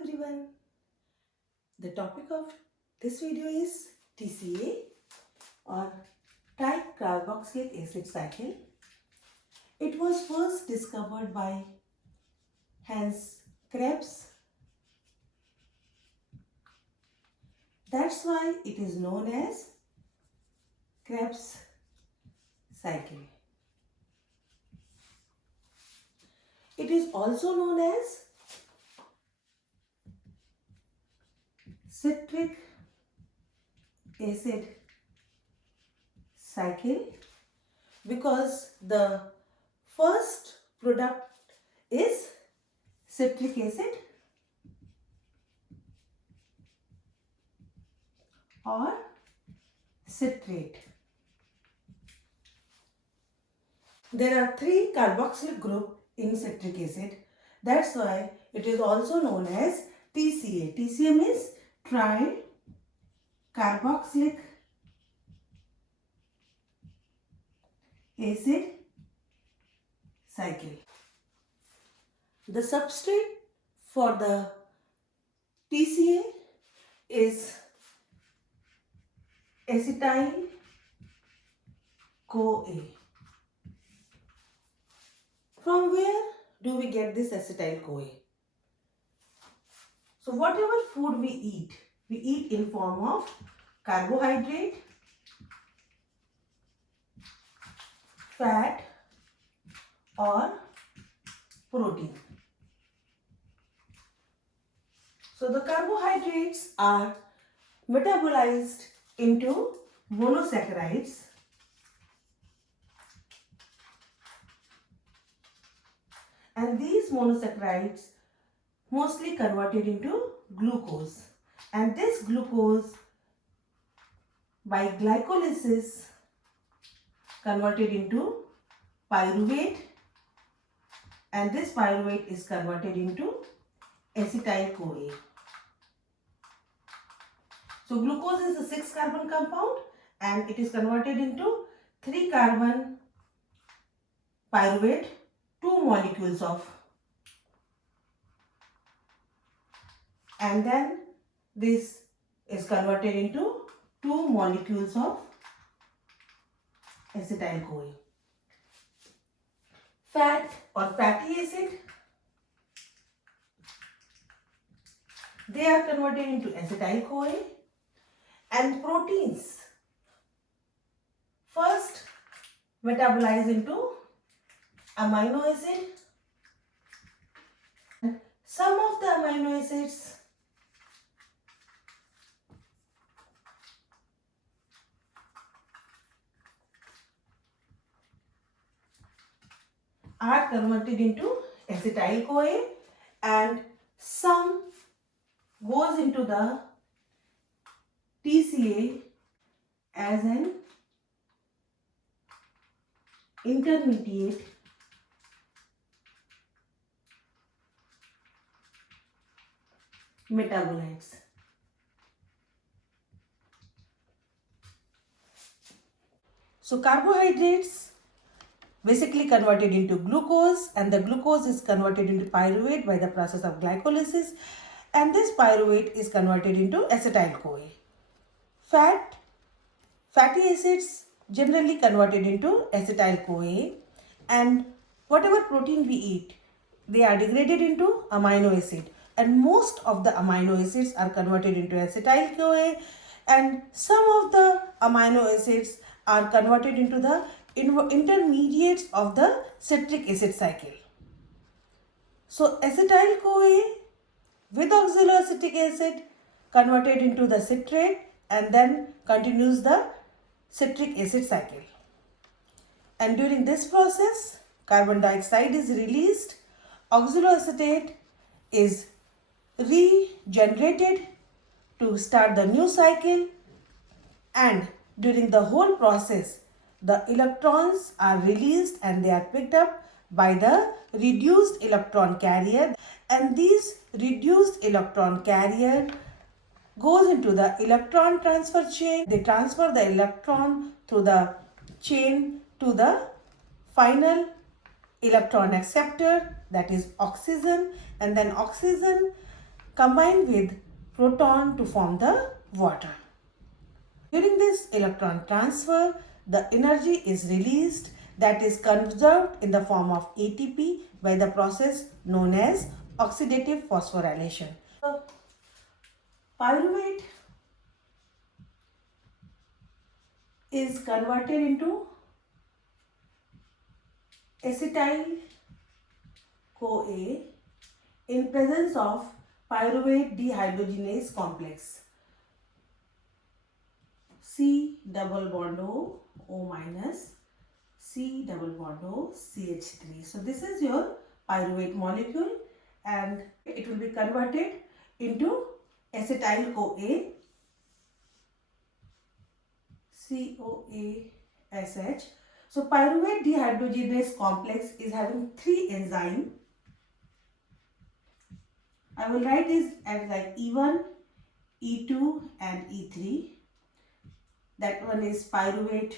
everyone. The topic of this video is TCA or tricarboxylic acid cycle. It was first discovered by Hans Krebs. That's why it is known as Krebs cycle. It is also known as citric acid cycle because the first product is citric acid or citrate. There are 3 carboxyl group in citric acid. That's why it is also known as TCA. TCA means tricarboxylic acid cycle. The substrate for the TCA is acetyl-CoA. From where do we get this acetyl-CoA? So whatever food we eat in form of carbohydrate, fat or protein. So the carbohydrates are metabolized into monosaccharides and these monosaccharides mostly converted into glucose, and this glucose by glycolysis converted into pyruvate, and this pyruvate is converted into acetyl-CoA. So glucose is a 6-carbon compound and it is converted into 3-carbon pyruvate, 2 molecules of, and then this is converted into 2 molecules of acetyl-CoA. Fat or fatty acid, they are converted into acetyl-CoA, and proteins first metabolize into amino acid. Some of the amino acids are converted into acetyl-CoA and some goes into the TCA as an intermediate metabolites. So carbohydrates basically converted into glucose, and the glucose is converted into pyruvate by the process of glycolysis, and this pyruvate is converted into acetyl-CoA. Fatty acids generally converted into acetyl-CoA, and whatever protein we eat, they are degraded into amino acid, and most of the amino acids are converted into acetyl-CoA, and some of the amino acids are converted into the intermediates of the citric acid cycle. So acetyl-CoA with oxaloacetic acid converted into the citrate and then continues the citric acid cycle. And during this process, carbon dioxide is released, oxaloacetate is regenerated to start the new cycle, and during the whole process, the electrons are released and they are picked up by the reduced electron carrier, and these reduced electron carrier goes into the electron transfer chain. They transfer the electron through the chain to the final electron acceptor, that is oxygen, and then oxygen combine with proton to form the water. During this electron transfer, the energy is released, that is conserved in the form of ATP by the process known as oxidative phosphorylation. The pyruvate is converted into acetyl CoA in presence of pyruvate dehydrogenase complex. C double bond O, O minus, C double bond O, CH3. So this is your pyruvate molecule and it will be converted into acetyl CoA, COASH. So pyruvate dehydrogenase complex is having three enzymes. I will write this as like E1, E2 and E3. That one is pyruvate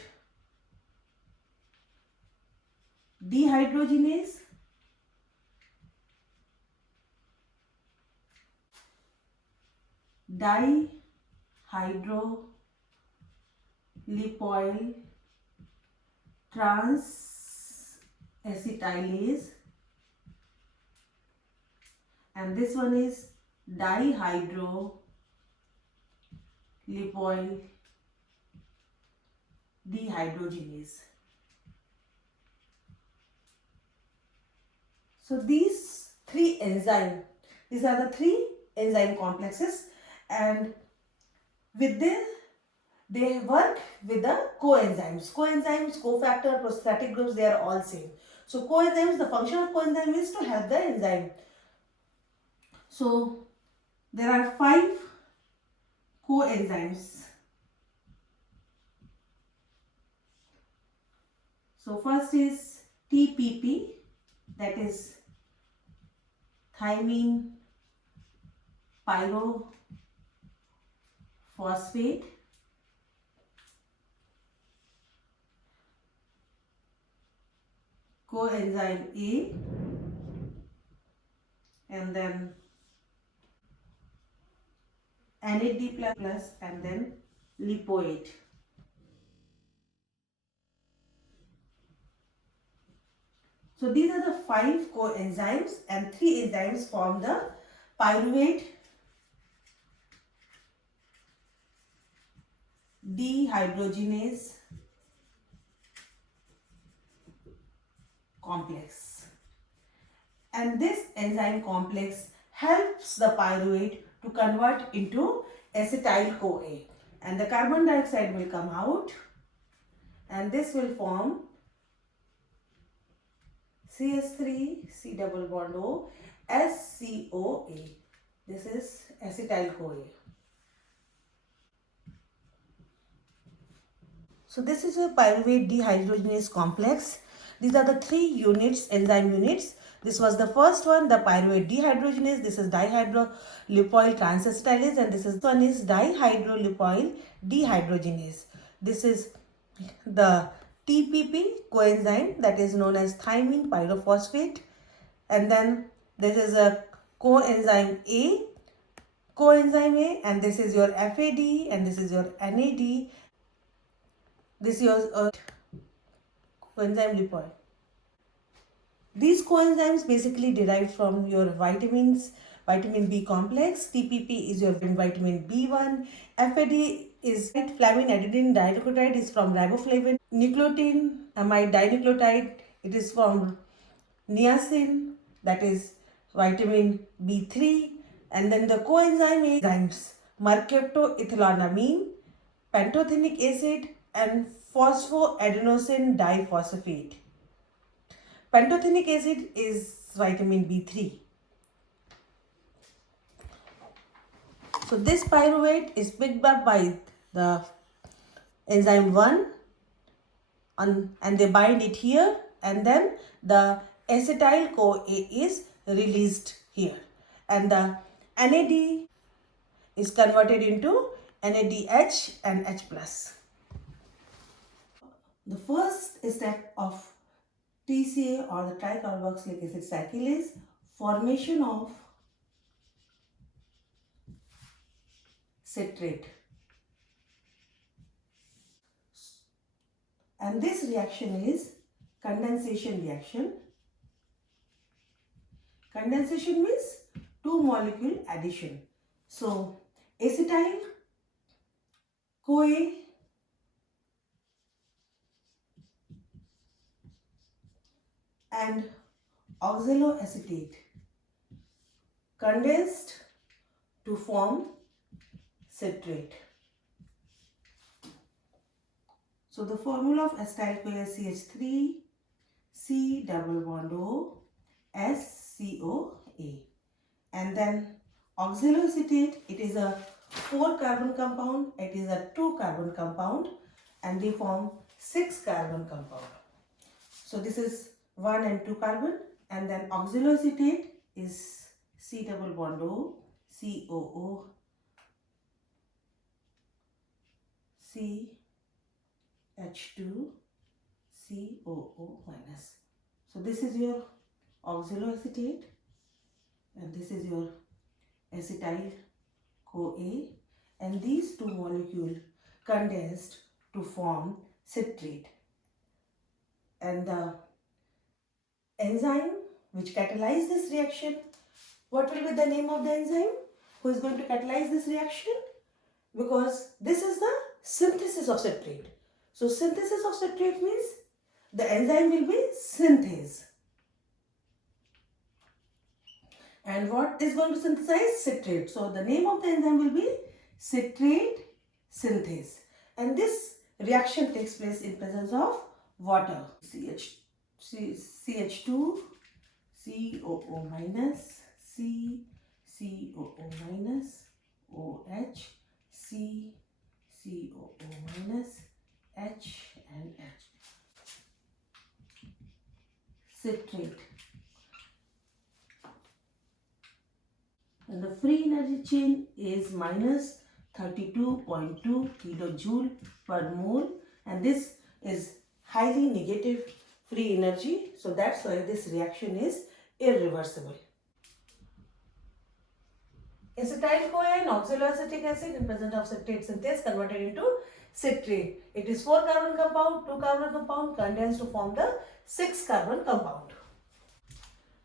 dehydrogenase, dihydrolipoyl transacetylase, and this one is dihydrolipoyl dehydrogenase. So these three enzymes, these are the three enzyme complexes, and with this they work with the coenzymes. Coenzymes, cofactor, prosthetic groups, they are all same. So coenzymes, the function of coenzyme is to help the enzyme. So there are 5 coenzymes. So first is TPP, that is thymine pyrophosphate. Coenzyme A, and then NAD plus and then lipoate. So these are the 5 coenzymes and 3 enzymes form the pyruvate dehydrogenase complex. And this enzyme complex helps the pyruvate to convert into acetyl CoA. And the carbon dioxide will come out and this will form CH3, C double bond O, SCOA. This is acetyl CoA. So this is a pyruvate dehydrogenase complex. These are the 3 units, enzyme units. This was the first one, the pyruvate dehydrogenase. This is dihydrolipoyl transacetylase, and this one is dihydrolipoyl dehydrogenase. This is the TPP coenzyme, that is known as thymine pyrophosphate, and then this is a coenzyme A, and this is your FAD, and this is your NAD. This is your coenzyme lipoid. These coenzymes basically derived from your vitamins, vitamin B complex. TPP is your vitamin B1. FAD is flavin adenine dinucleotide is from riboflavin. Nucleotine-amide dinucleotide, it is from niacin, that is vitamin B3. And then the coenzyme enzymes, mercaptoethylenamine, pantothenic acid, and phosphoadenosine diphosphate. Pantothenic acid is vitamin B3. So this pyruvate is picked up by the enzyme 1 and they bind it here, and then the acetyl CoA is released here, and the NAD is converted into NADH and H+. The first step of TCA or the tricarboxylic acid cycle is formation of citrate. And this reaction is condensation reaction. Condensation means two molecule addition. So acetyl CoA and oxaloacetate condensed to form citrate. So the formula of acetyl CoA is CH3 C double bond O S COA, and then oxaloacetate, it is a 4 carbon compound, it is a 2 carbon compound, and they form 6 carbon compound. So this is 1 and 2 carbon, and then oxaloacetate is C double bond O COO CH2 COO minus. So this is your oxaloacetate and this is your acetyl CoA, and these two molecules condensed to form citrate. And the enzyme which catalyzes this reaction, what will be the name of the enzyme who is going to catalyze this reaction? Because this is the synthesis of citrate. So synthesis of citrate means the enzyme will be synthase. And what is going to synthesize? Citrate. So the name of the enzyme will be citrate synthase. And this reaction takes place in presence of water. CH2 COO minus CCOO minus OH CCOO minus H and H. Citrate. And the free energy chain is minus 32.2 kilojoule per mole, and this is highly negative free energy, so that's why this reaction is irreversible. Acetyl CoA and oxaloacetic acid in presence of citrate synthase converted into citrate. It is 4 carbon compound, 2 carbon compound condensed to form the 6 carbon compound.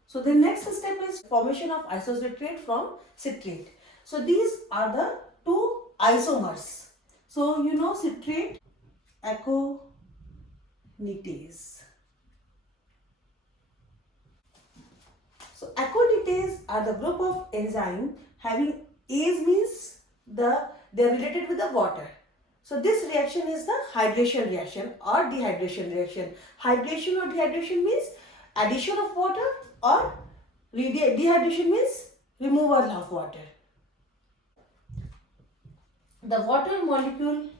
So the next step is formation of isocitrate from citrate. So these are the two isomers. So you know citrate, aconitase. So aconitase are the group of enzyme having ase means they are related with the water. So this reaction is the hydration reaction or dehydration reaction. Hydration or dehydration means addition of water, or dehydration means removal of water. The water molecule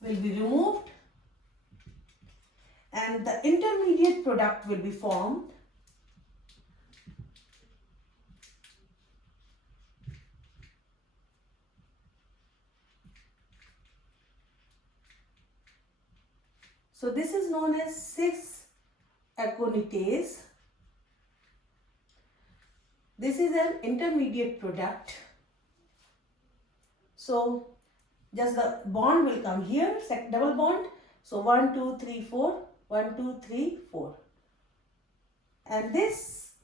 will be removed and the intermediate product will be formed. So this is known as 6-aconitase. This is an intermediate product. So just the bond will come here, double bond. So 1, 2, 3, 4, 1, 2, 3, 4. And this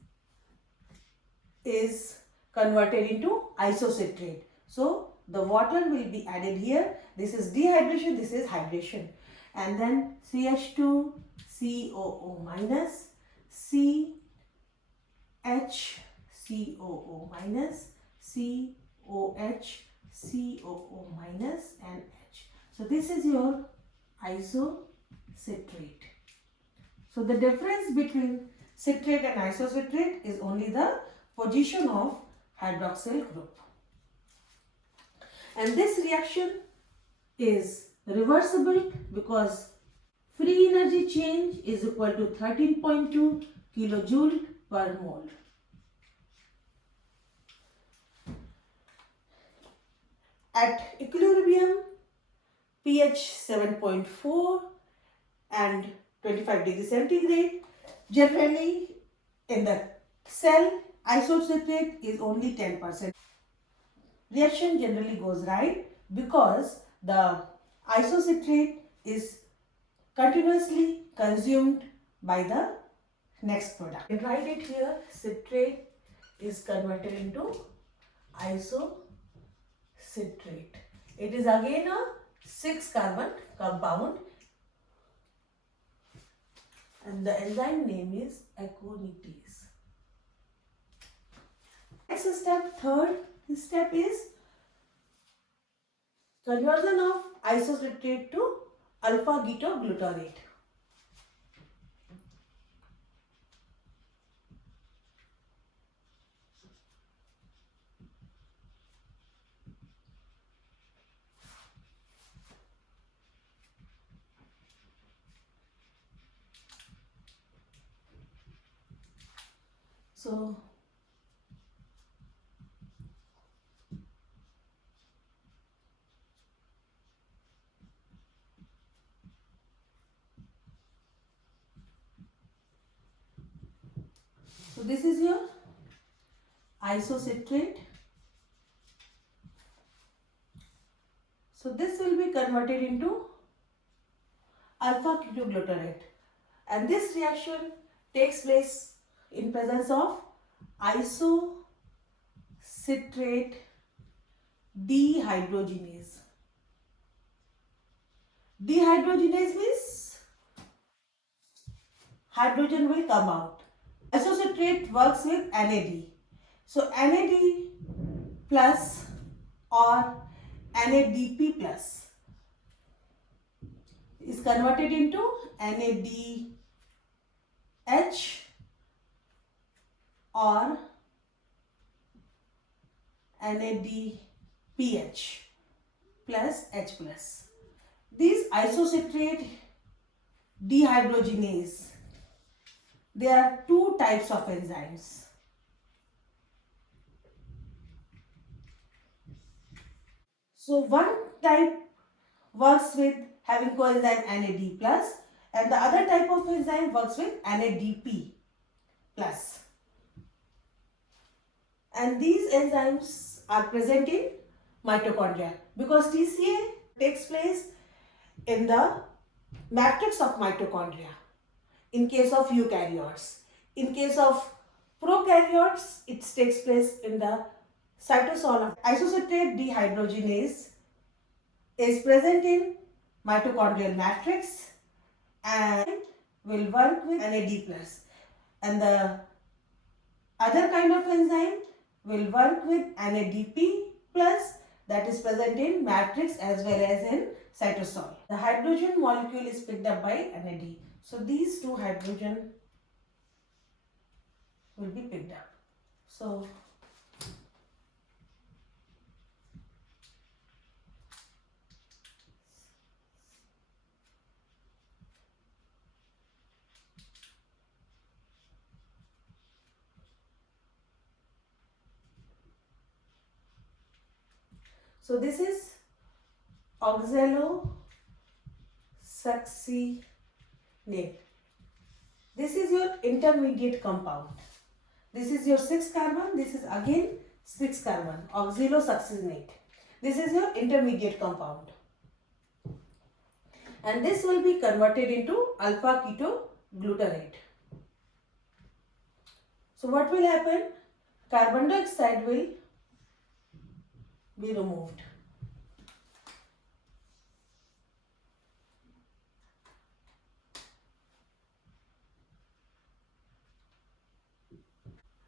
is converted into isocitrate. So the water will be added here. This is dehydration, this is hydration. And then CH2 COO minus CHCOO minus COH COO minus and H. So this is your isocitrate. So the difference between citrate and isocitrate is only the position of hydroxyl group. And this reaction is reversible because free energy change is equal to 13.2 kilojoule per mole. At equilibrium, pH 7.4 and 25 degrees centigrade, generally in the cell, isocitrate is only 10%. reaction generally goes right because the isocitrate is continuously consumed by the next product. And write it here, citrate is converted into isocitrate. It is again a 6 carbon compound and the enzyme name is aconites. Next step, third step is conversion of isocitrate to alpha-ketoglutarate. So this is your isocitrate. So this will be converted into alpha-ketoglutarate and this reaction takes place in presence of isocitrate dehydrogenase. Dehydrogenase means hydrogen will come out. Isocitrate works with NAD. So NAD plus or NADP plus is converted into NADH or NADPH plus H plus. These isocitrate dehydrogenase, there are two types of enzymes. So one type works with having coenzyme NAD plus and the other type of enzyme works with NADP plus. And these enzymes are present in mitochondria because TCA takes place in the matrix of mitochondria in case of eukaryotes. In case of prokaryotes, it takes place in the cytosol. Isocitrate dehydrogenase is present in mitochondrial matrix and will work with NAD plus. And the other kind of enzyme will work with NADP plus that is present in matrix as well as in cytosol. The hydrogen molecule is picked up by NAD. So these two hydrogen will be picked up. So this is oxalosuccinate. This is your intermediate compound. This is your 6 carbon. This is again 6 carbon, oxalosuccinate. This is your intermediate compound. And this will be converted into alpha-ketoglutarate. So what will happen? Carbon dioxide will be removed.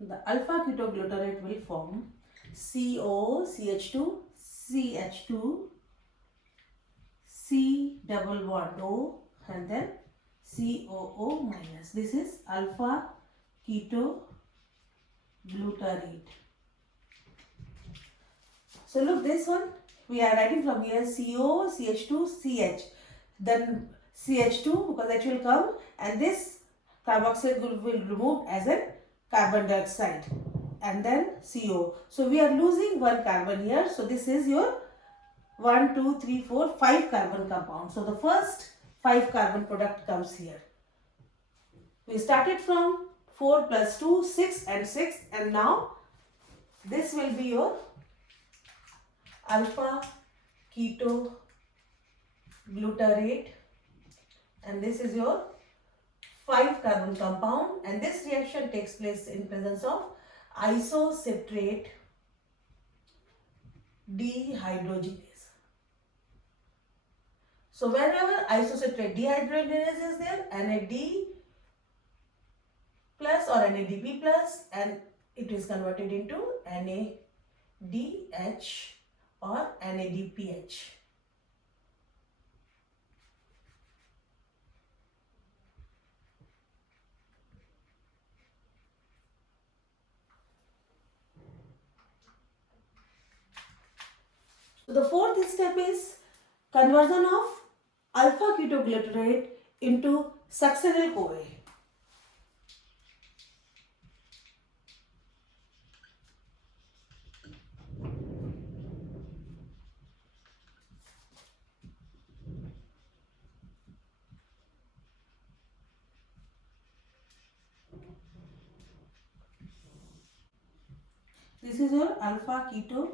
The alpha-ketoglutarate will form CO, CH2, CH2, C double bond O and then COO minus. This is alpha-ketoglutarate. So look, this one we are writing from here CO, CH2, CH. Then CH2 because H will come and this carboxyl will be removed as a carbon dioxide and then CO. So we are losing one carbon here. So this is your 1, 2, 3, 4, 5 carbon compound. So the first 5 carbon product comes here. We started from 4 plus 2, 6 and 6 and now this will be your alpha keto glutarate, and this is your 5 carbon compound, and this reaction takes place in presence of isocitrate dehydrogenase. So wherever isocitrate dehydrogenase is there, NAD plus or NADP plus, and it is converted into NADH or NADPH. So the fourth step is conversion of alpha ketoglutarate into succinyl CoA. This is your alpha keto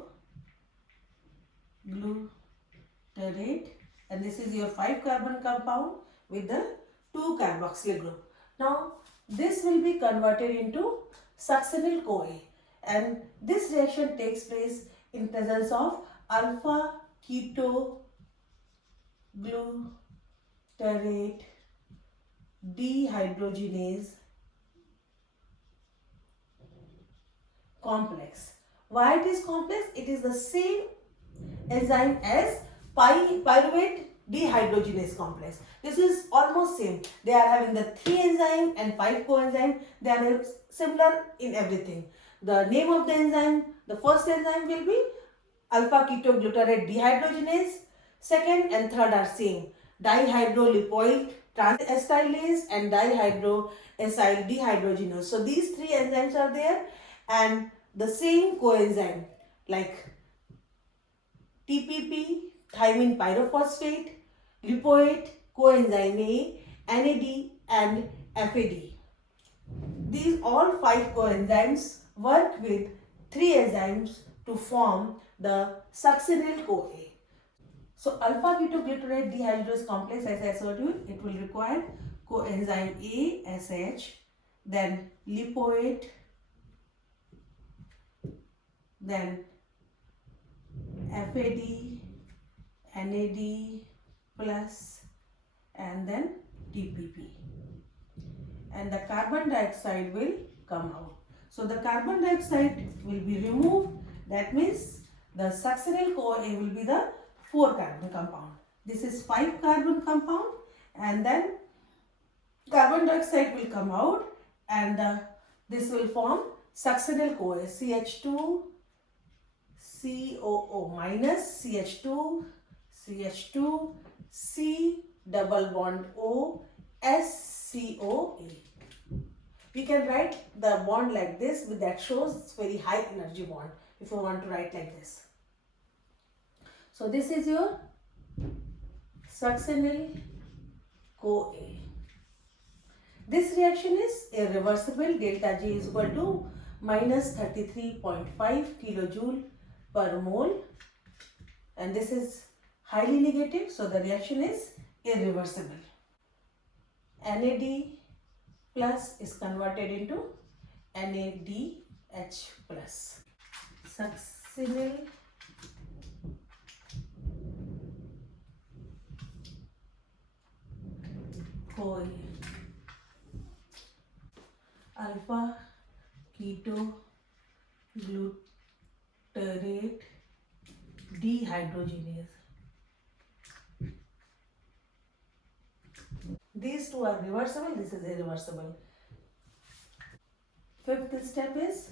glutarate, and this is your 5 carbon compound with the 2 carboxyl group. Now this will be converted into succinyl CoA, and this reaction takes place in presence of alpha keto glutarate dehydrogenase complex. Why it is complex? It is the same enzyme as pyruvate dehydrogenase complex. This is almost same. They are having the 3 enzyme and 5 coenzyme. They are similar in everything. The name of the enzyme, the first enzyme will be alpha ketoglutarate dehydrogenase. Second and third are same. Dihydrolipoyl transacetylase and dihydroacyl dehydrogenase. So these 3 enzymes are there, and the same coenzyme like TPP, thymine pyrophosphate, lipoate, coenzyme A, NAD and FAD. These all 5 coenzymes work with 3 enzymes to form the succinyl CoA. So alpha ketoglutarate dehydrogenase complex, as I told you, it will require coenzyme A, SH, then lipoate, then FAD, NAD plus, and then TPP. And the carbon dioxide will come out. So the carbon dioxide will be removed. That means the succinyl CoA will be the 4 carbon compound. This is 5 carbon compound, and then carbon dioxide will come out, and this will form succinyl CoA, CH2 COO minus CH2 CH2 C double bond O SCOA. We can write the bond like this, but that shows it's very high energy bond if you want to write like this. So this is your succinyl CoA. This reaction is irreversible. Delta G is equal to minus 33.5 kilojoule per mole, and this is highly negative, so the reaction is irreversible. NAD plus is converted into NADH plus. Succinyl CoA, alpha keto glutarate dehydrogenase. These two are reversible, this is irreversible. Fifth step is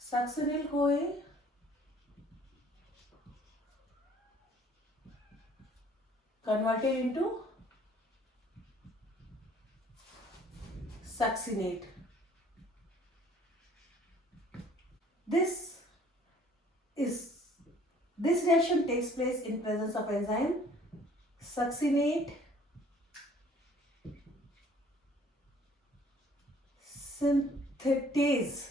succinyl CoA converted into succinate. This reaction takes place in presence of enzyme succinate synthetase.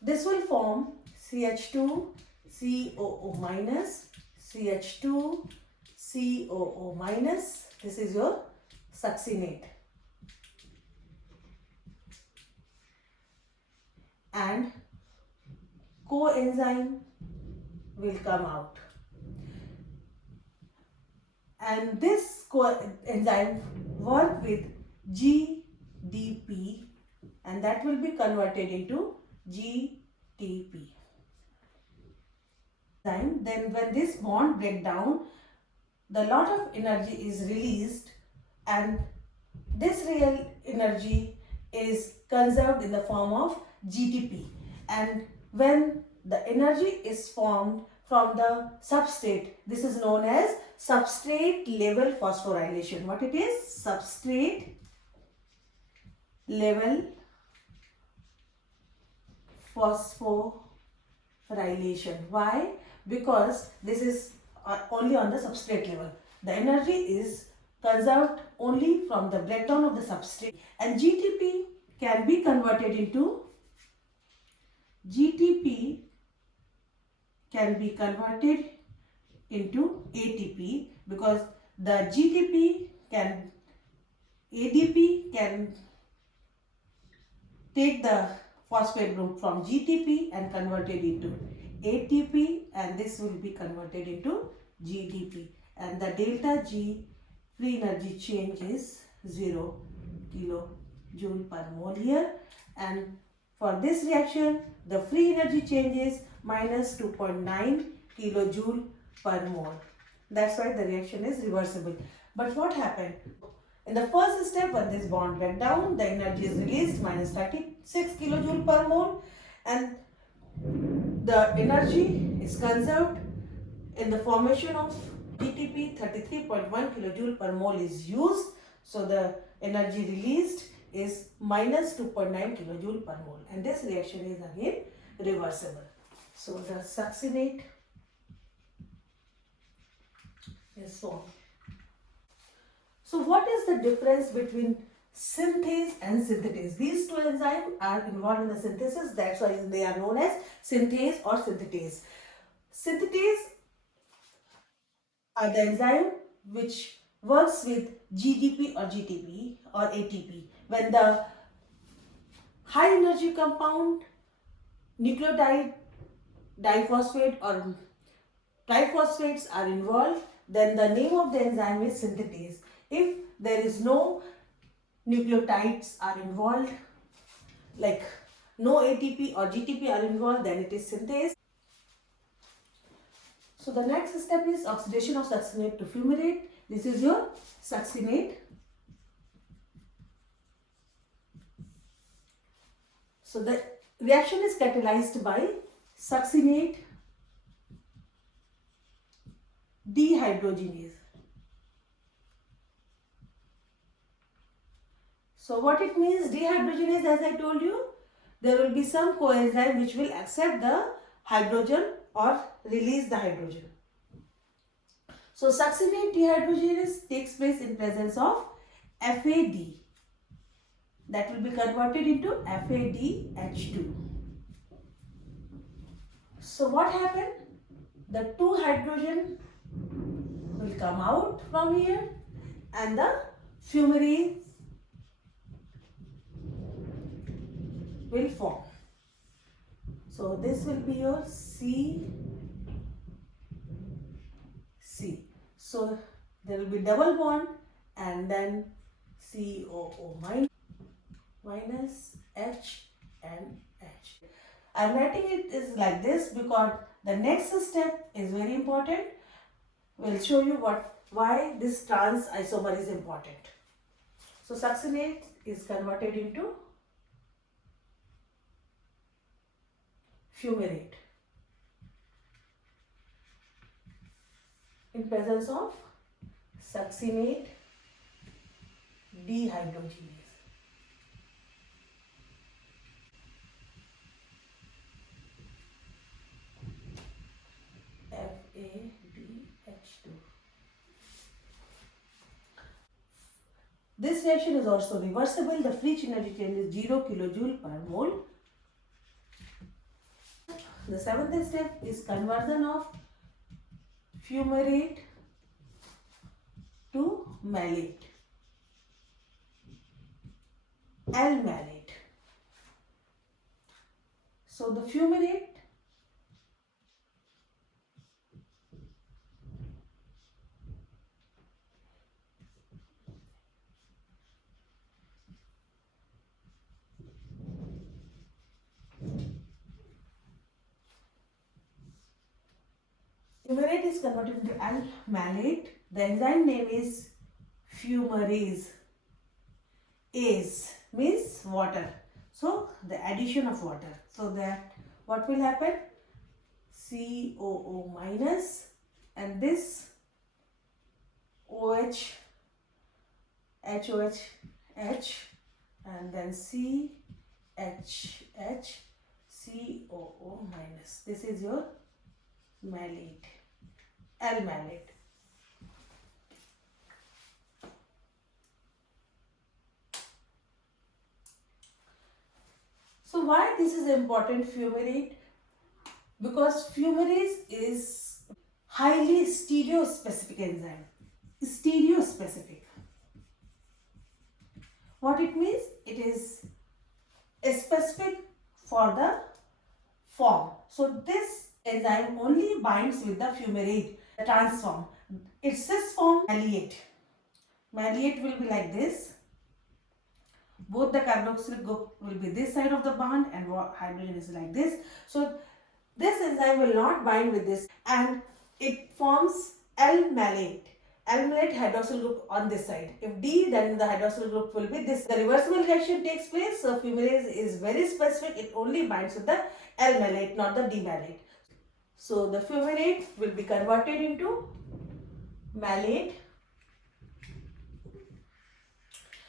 This will form CH2 COO minus, CH2, COO minus. This is your succinate. And coenzyme will come out. And this coenzyme work with GDP, and that will be converted into GTP. Then when this bond break down, the lot of energy is released, and this real energy is conserved in the form of GTP. And when the energy is formed from the substrate, this is known as substrate level phosphorylation. What it is? Substrate level phosphorylation. Why? Because this is only on the substrate level. The energy is conserved only from the breakdown of the substrate, and GTP can be converted into ATP, because the ADP can take the phosphate group from GTP and convert it into ATP, and this will be converted into GDP, and the delta G free energy change is 0 kilojoule per mole here. And for this reaction, the free energy change is minus 2.9 kilojoule per mole. That's why the reaction is reversible. But what happened? In the first step, when this bond break down, the energy is released minus 36 kilojoule per mole, and the energy is conserved in the formation of GTP. 33.1 kilojoule per mole is used, so the energy released is minus 2.9 kilojoule per mole, and this reaction is again reversible. So the succinate is formed. So what is the difference between synthase and synthetase? These two enzymes are involved in the synthesis, that's why they are known as synthase or synthetase. Synthetase are the enzyme which works with GDP or GTP or ATP. When the high energy compound, nucleotide, diphosphate or triphosphates are involved, then the name of the enzyme is synthetase. If there is no nucleotides are involved, like no ATP or GTP are involved, then it is synthase. So the next step is oxidation of succinate to fumarate. This is your succinate. So the reaction is catalyzed by succinate dehydrogenase. So what it means, dehydrogenase, as I told you, there will be some coenzyme which will accept the hydrogen or release the hydrogen. So succinate dehydrogenase takes place in presence of FAD. That will be converted into FADH2. So what happened? The two hydrogen will come out from here and the fumarate will form. So this will be your C. So there will be double bond and then COO minus H and H. I am writing it is like this because the next step is very important. We'll show you why this trans isomer is important. So succinate is converted into fumarate in presence of succinate dehydrogenase. FADH2. This reaction is also reversible. The free energy change is 0 kilojoule per mole. The seventh step is conversion of fumarate to malate, L-malate. So the fumarate fumarate is converted into L-malate. The enzyme name is fumarase. Ase means water. So the addition of water. So that what will happen? COO minus and this OH, HOH, H and then CHH, COO minus. This is your malate, L-malate. So why this is important, fumarate? Because fumarase is highly stereospecific enzyme. Stereospecific. What it means? It is specific for the form. So this enzyme only binds with the fumarate, the trans form. Its cis form malate. Malate will be like this. Both the carboxylic group will be this side of the bond and hydrogen is like this. So this enzyme will not bind with this and it forms L-malate. L-malate hydroxyl group on this side. If D, then the hydroxyl group will be this. The reversible reaction takes place. So fumarase is very specific. It only binds with the L-malate, not the D-malate. So the fumarate will be converted into malate.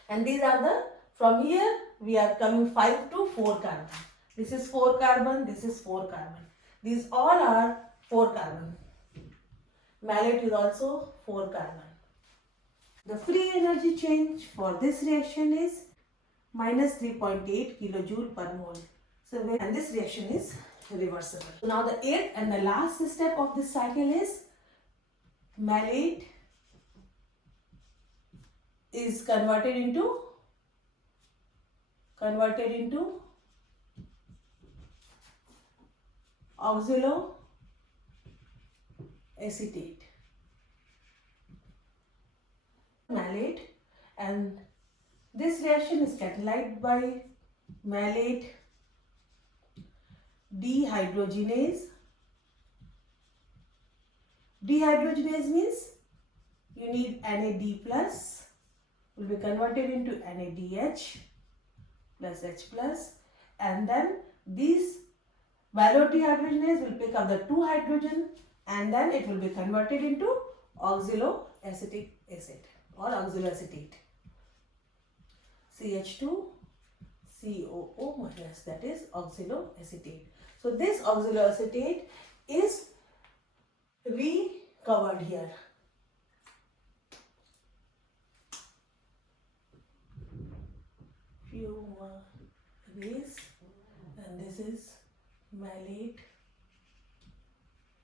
And these are the, from here we are coming 5 to 4 carbon. This is 4 carbon, this is 4 carbon. These all are 4 carbon. Malate is also 4 carbon. The free energy change for this reaction is minus 3.8 kilojoule per mole. So, and this reaction is reversible. So now the eighth and the last step of this cycle is malate is converted into oxaloacetate. Malate, and this reaction is catalyzed by malate dehydrogenase. Dehydrogenase means you need NAD plus will be converted into NADH plus H plus, and then these biodehydrogenase will pick up the 2 hydrogen and then it will be converted into oxaloacetic acid or oxaloacetate. CH2 COO minus, that is oxaloacetate. So this oxaloacetate is recovered here. Fumarase, and this is malate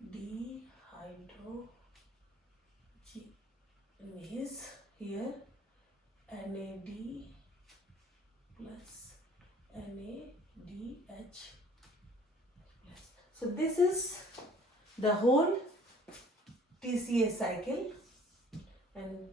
dehydrogenase, here NAD plus NADH plus. So this is the whole TCA cycle, and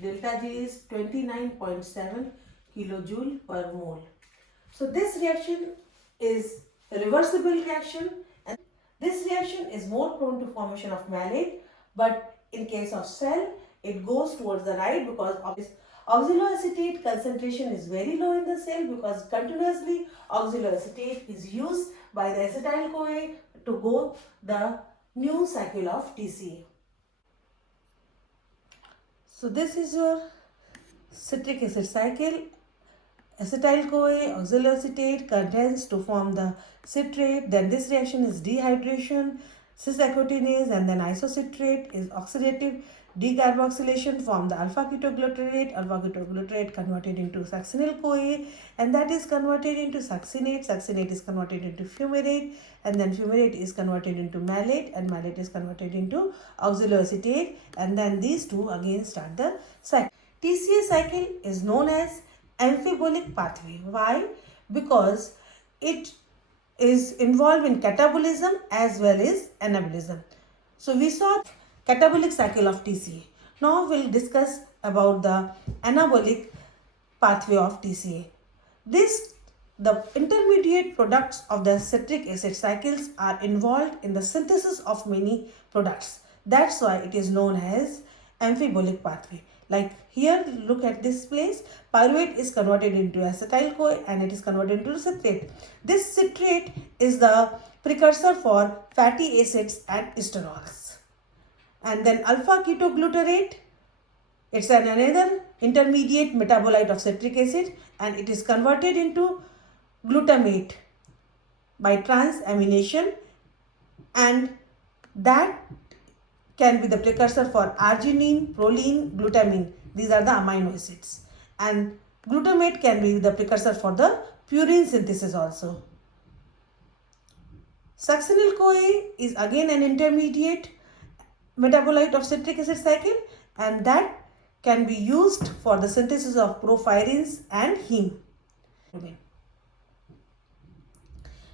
delta G is 29.7 kilojoule per mole. So this reaction is a reversible reaction, and this reaction is more prone to formation of malate, but in case of cell it goes towards the right because of this oxaloacetate concentration is very low in the cell, because continuously oxaloacetate is used by the acetyl-CoA to go the new cycle of TCA. So this is your citric acid cycle, acetyl-CoA, oxaloacetate condense to form the citrate. Then this reaction is dehydration, cis-acotinase, and then isocitrate is oxidative decarboxylation, form the alpha-ketoglutarate. Alpha-ketoglutarate converted into succinyl-CoA, and that is converted into succinate. Succinate is converted into fumarate, and then fumarate is converted into malate, and malate is converted into oxaloacetate, and then these two again start the cycle. TCA cycle is known as amphibolic pathway. Why? Because it is involved in catabolism as well as anabolism. So we saw catabolic cycle of TCA. Now we'll discuss about the anabolic pathway of TCA. The intermediate products of the citric acid cycles are involved in the synthesis of many products. That's why it is known as amphibolic pathway. Like here, look at this place. Pyruvate is converted into acetyl-CoA and it is converted into citrate. This citrate is the precursor for fatty acids and esterols. And then alpha-ketoglutarate, it's another intermediate metabolite of citric acid, and it is converted into glutamate by transamination, and that can be the precursor for arginine, proline, glutamine. These are the amino acids. And glutamate can be the precursor for the purine synthesis also. Succinyl-CoA is again an intermediate metabolite of citric acid cycle, and that can be used for the synthesis of porphyrins and heme.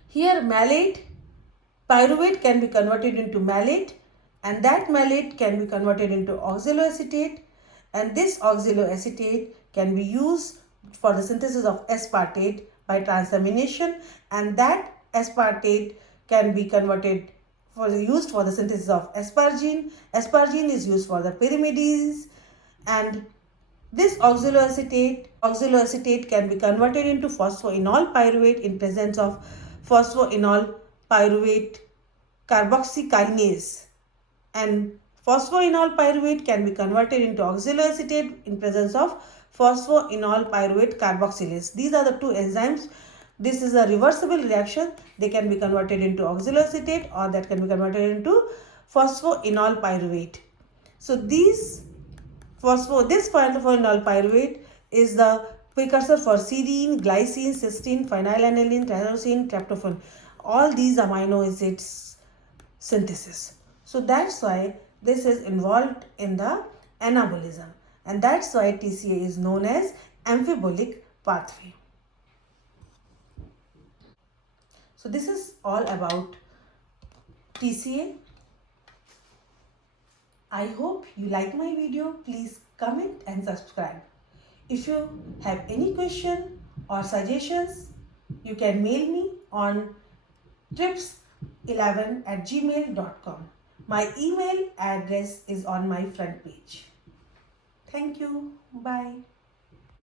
Here malate, pyruvate can be converted into malate, and that malate can be converted into oxaloacetate, and this oxaloacetate can be used for the synthesis of aspartate by transamination, and that aspartate can be converted used for the synthesis of aspargine. Aspargine is used for the pyrimidines, and this oxaloacetate can be converted into phosphoenol pyruvate in presence of phosphoenol pyruvate carboxykinase, and phosphoenol pyruvate can be converted into oxaloacetate in presence of phosphoenol pyruvate carboxylase. These are the two enzymes. This is a reversible reaction. They can be converted into oxaloacetate, or that can be converted into phosphoenol pyruvate. So this phosphoenol pyruvate is the precursor for serine, glycine, cysteine, phenylalanine, tyrosine, tryptophan. All these amino acids synthesis. So that's why this is involved in the anabolism, and that's why TCA is known as amphibolic pathway. So this is all about TCA. I hope you like my video. Please comment and subscribe. If you have any question or suggestions, you can mail me on trips11@gmail.com. My email address is on my front page. Thank you. Bye.